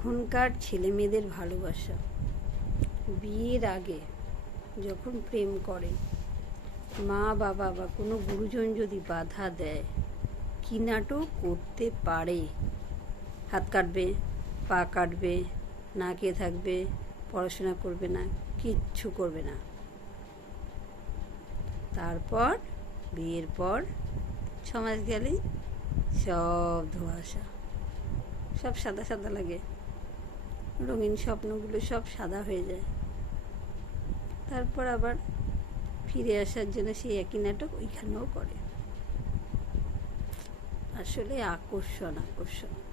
এখনকার ছেলে মেয়েদের ভালোবাসা বিয়ের আগে যখন প্রেম করে, মা বাবা বা কোনো গুরুজন যদি বাধা দেয়, কী নাটক করতে পারে। হাত কাটবে, পা কাটবে, না খেয়ে থাকবে, পড়াশোনা করবে না, কিচ্ছু করবে না। তারপর বিয়ের পর 6 মাস গেলেই সব ধোঁয়াশা, সব সাদা সাদা লাগে, রঙিন স্বপ্নগুলো সব সাদা হয়ে যায়। তারপর আবার ফিরে আসার জন্য সেই একই নাটক ওইখানেও করে। আসলে আকর্ষণ,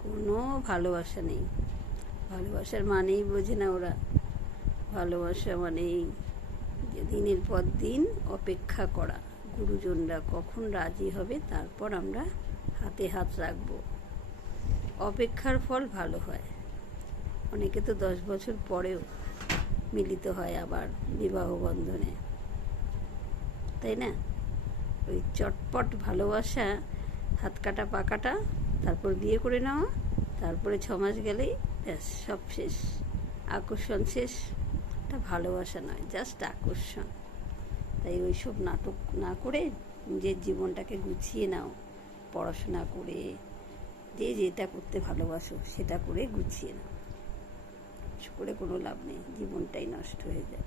কোনো ভালোবাসা নেই। ভালোবাসার মানেই বোঝে না ওরা। ভালোবাসা মানেই যে দিনের পর দিন অপেক্ষা করা, গুরুজনরা কখন রাজি হবে তারপর আমরা হাতে হাত রাখবো। অপেক্ষার ফল ভালো হয়। অনেকে তো 10 বছর পরেও মিলিত হয় আবার বিবাহ বন্ধনে, তাই না? ওই চটপট ভালোবাসা, হাত কাটা পা কাটা, তারপর বিয়ে করে নেওয়া, তারপরে 6 মাস গেলেই ব্যাস সব শেষ, আকর্ষণ শেষ। এটা ভালোবাসা নয়, জাস্ট আকর্ষণ। তাই ওই সব নাটক না করে নিজের জীবনটাকে গুছিয়ে নাও। পড়াশোনা করে, যে যেটা করতে ভালোবাসো সেটা করে গুছিয়ে নাও। করে কোনো লাভ নেই, জীবনটাই নষ্ট হয়ে যায়।